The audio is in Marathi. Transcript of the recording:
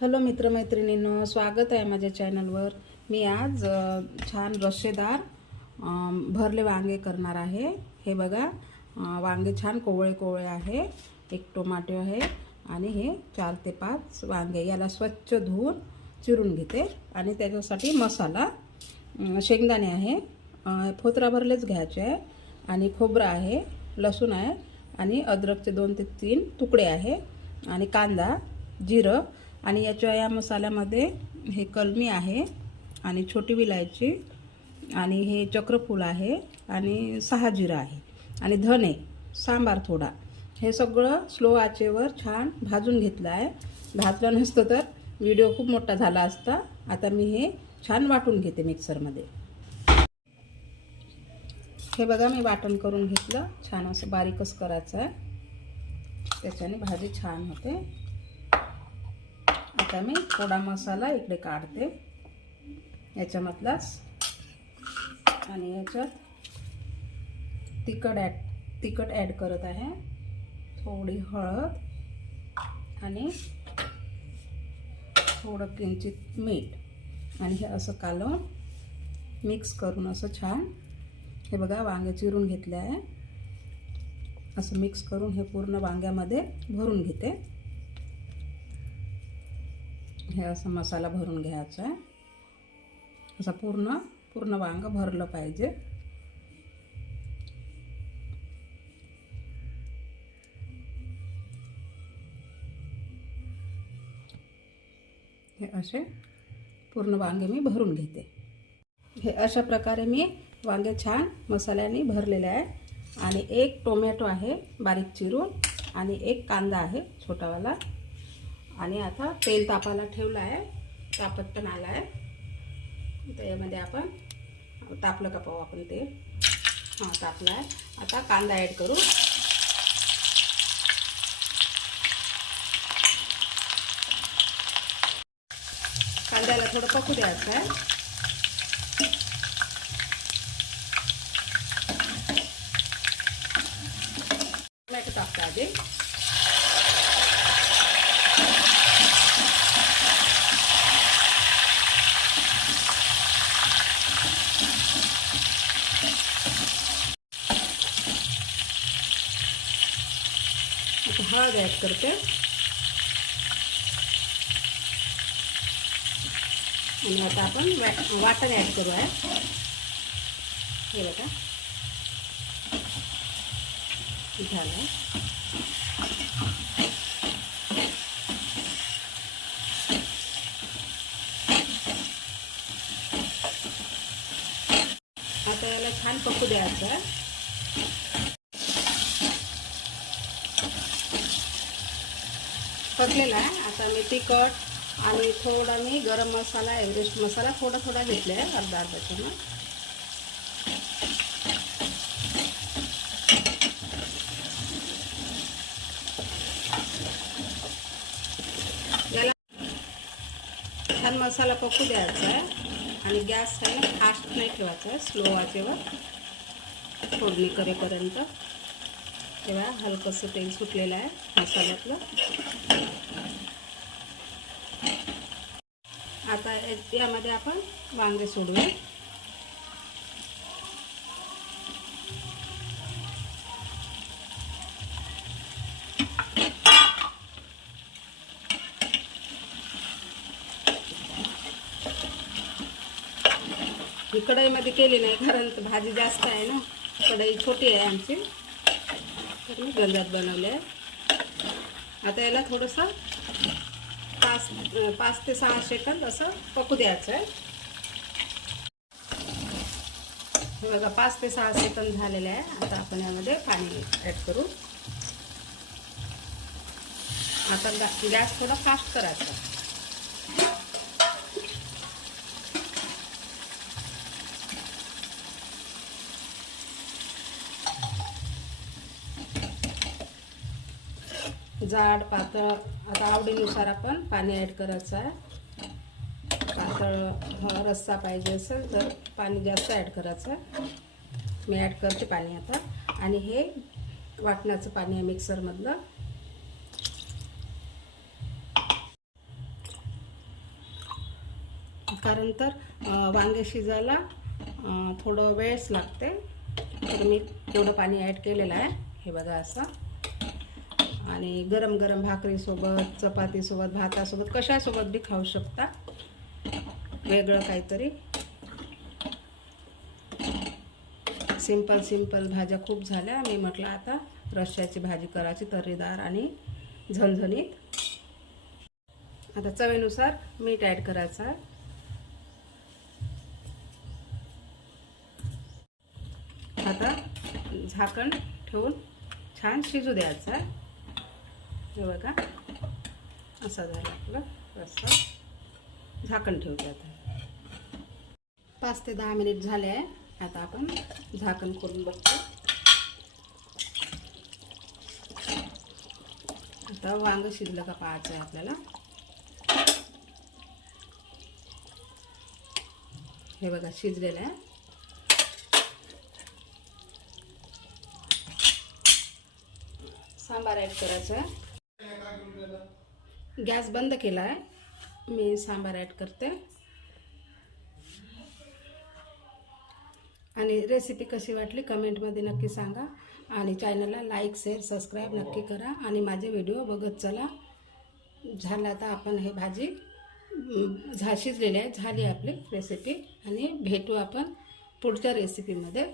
हॅलो मित्रमैत्रिणींनो स्वागत आहे माझ्या चॅनलवर. मी आज छान रस्सेदार भरले वांगे करणार आहे. हे बघा वांगे छान कोवळे कोवळे आहे. एक टोमॅटो आहे आणि हे चार ते पाच वांगे. याला स्वच्छ धुवून चिरून घेते आणि त्याच्यासाठी मसाला शेंगदाणे आहे फोतरा भरलेच घ्यायचे आहे आणि खोबरं आहे लसूण आहे आणि अद्रकचे दोन ते तीन तुकडे आहे आणि कांदा जिरं आणि याच्या या मसाल्यामध्ये हे कलमी आहे आणि छोटी विलायची आणि हे चक्रफूल आहे आणि सहा जिरा आहे. आणि धने सांबार थोडा. हे सगळं स्लो आचेवर छान भाजून घेतलं आहे भाजलं नसतं तर व्हिडिओ खूप मोठा झाला असता. आता मी हे छान वाटून घेते मिक्सरमध्ये हे बघा मी वाटण करून घेतलं. छान असं बारीकच करायचं आहे त्याच्याने भाजी छान होते. आता मी थोडा मसाला इकडे काढते. याच्यामधलाच आणि याच्यात तिखट ॲड तिखट ॲड करत आहे. थोडी हळद आणि थोडं किंचित मीठ. आणि हे असं कालवून मिक्स करून असं छान हे बघा वांगे चिरून घेतले आहे. असं मिक्स करून हे पूर्ण वांग्यामध्ये भरून घेते. हे असं मसाला भरून घ्यायचा आहे. असं पूर्ण पूर्ण वांग भरलं पाहिजे. हे असे पूर्ण वांगे मी भरून घेते. हे अशा प्रकारे मी वांगे छान मसाल्याने भरलेले आहे. आणि एक टोमॅटो आहे बारीक चिरून. आणि एक कांदा आहे छोटावाला. आणि आता तेल तापायला ठेवलं आहे तापत पण आलं आहे त्याच्यामध्ये आपण तापलं का पाहू आपण ते. हां तापलं आहे आता कांदा ॲड करू. कांद्याला थोडं पकू द्यायचं आहे टोमॅटो टाकतो आधी. हळद ॲड करते. आणि आता आपण वा- वाटण ॲड करू आहे हे बघा. झालं. आता याला छान पकू द्यायचं. पकलेला आहे. आता मी तिखट आणि थोडा मी गरम मसाला एव्हरेस्ट मसाला थोडा थोडा घेतला आहे अर्धा अर्धा चमच. छान मसाला पकू द्यायचा आहे. आणि गॅस आहे फास्ट नाही ठेवायचा आहे स्लो आचेवर. फोडणी करेपर्यंत. तेव्हा हलकंसं तेल सुटलेलं आहे मसाल्यातलं. आता यामध्ये आपण वांगे सोडूया. ही कढईमध्ये केली नाही कारण भाजी जास्त आहे ना. कढई छोटी आहे आमची. करून गंजात बनवले आहे आता याला थोडंसं पाच पाच ते सहा सेकंद असं पकू द्यायचं आहे बघा पाच ते सहा सेकंद झालेले आहे. आता आपण यामध्ये पाणी ॲड करू. आता गॅस थोडा फास्ट करायचा. जाड पातळ आता आवडीनुसार आपण पाणी ॲड करायचं आहे. पातळ रस्सा पाहिजे असेल तर पाणी जास्त ॲड करायचं आहे. मी ॲड करते पाणी आता. आणि हे वाटणाचं पाणी आहे मिक्सरमधलं कारण तर वांगे शिजायला थोडं वेळच लागते. तर मी तेवढं पाणी ॲड केलेलं आहे. हे बघा असं. आणि गरम गरम भाकरीसोबत चपातीसोबत भातासोबत कशासोबत बी खाऊ शकता? वेगळं काहीतरी. सिंपल सिंपल भाज्या खूप झाल्या. मी म्हटलं आता रश्श्याची भाजी करायची तर्रीदार आणि झणझणीत. आता चवीनुसार मीठ ॲड करायचं आता झाकण ठेवून छान शिजू द्यायचं आहे. हे बघा. असं झालं आपला. रस्सा झाकण ठेवते आता. पाच ते दहा मिनिट झाले आहे. आता आपण झाकण खोलून बघतो. आता वांग शिजलं का पाहायचं आहे आपल्याला. हे बघा शिजलेलं आहे. सांबार ॲड करायचं आहे. गॅस बंद केला आहे. मी सांबार ॲड करते. आणि रेसिपी कशी वाटली कमेंटमध्ये नक्की सांगा. आणि चॅनलला लाईक शेअर सबस्क्राईब नक्की करा. आणि माझे व्हिडिओ बघत चला. झाला तर आपण हे भाजी. अं, झा शिजलेली आहे. झाली आपली रेसिपी आणि भेटू आपण पुढच्या रेसिपीमध्ये